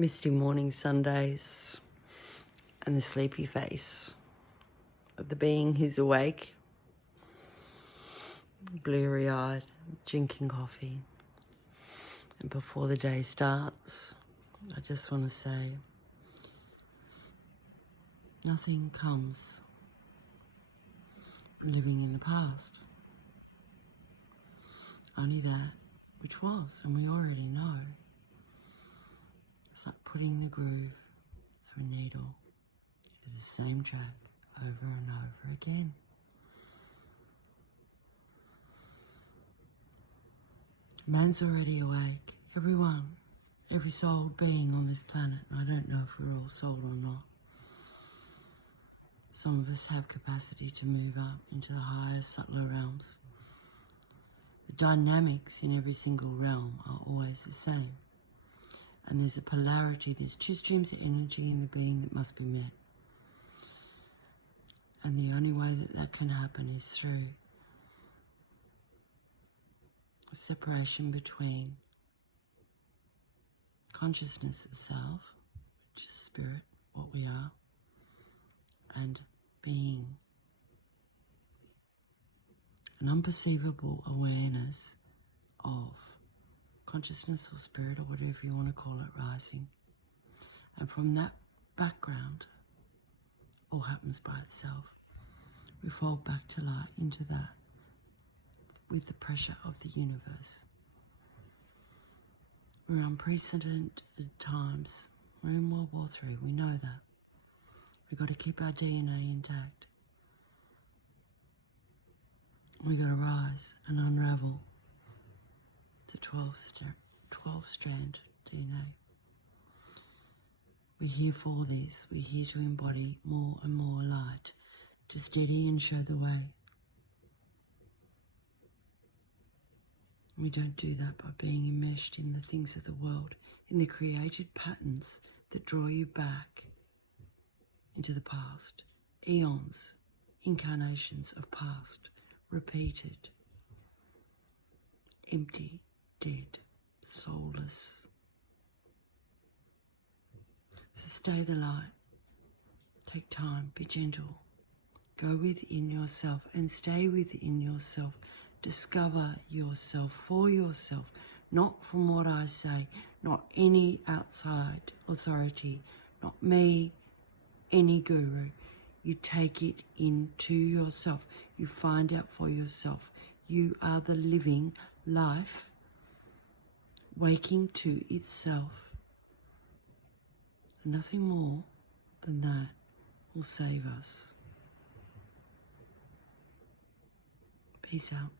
misty morning Sundays and the sleepy face of the being who's awake, bleary-eyed, drinking coffee. And before the day starts, I just want to say, nothing comes from living in the past. Only that which was, and we already know. It's like putting the groove of a needle into the same track over and over again. Man's already awake, everyone, every soul being on this planet, and I don't know if we're all soul or not. Some of us have capacity to move up into the higher, subtler realms. The dynamics in every single realm are always the same. And there's a polarity, there's two streams of energy in the being that must be met. And the only way that that can happen is through a separation between consciousness itself, which is spirit, what we are, and being. An unperceivable awareness of consciousness or spirit or whatever you want to call it rising. And from that background, all happens by itself. We fall back to light into that with the pressure of the universe. We're in unprecedented times. We're in World War III, we know that. We've got to keep our DNA intact. We've got to rise and unravel the 12-strand DNA. We're here for this. We're here to embody more and more light, to steady and show the way. We don't do that by being enmeshed in the things of the world, in the created patterns that draw you back into the past. Eons, incarnations of past, repeated, empty, dead, soulless. So stay the light, take time, be gentle, go within yourself and stay within yourself. Discover yourself for yourself, not from what I say, not any outside authority, not me, any guru. You take it into yourself. You find out for yourself. You are the living life, waking to itself. Nothing more than that will save us. Peace out.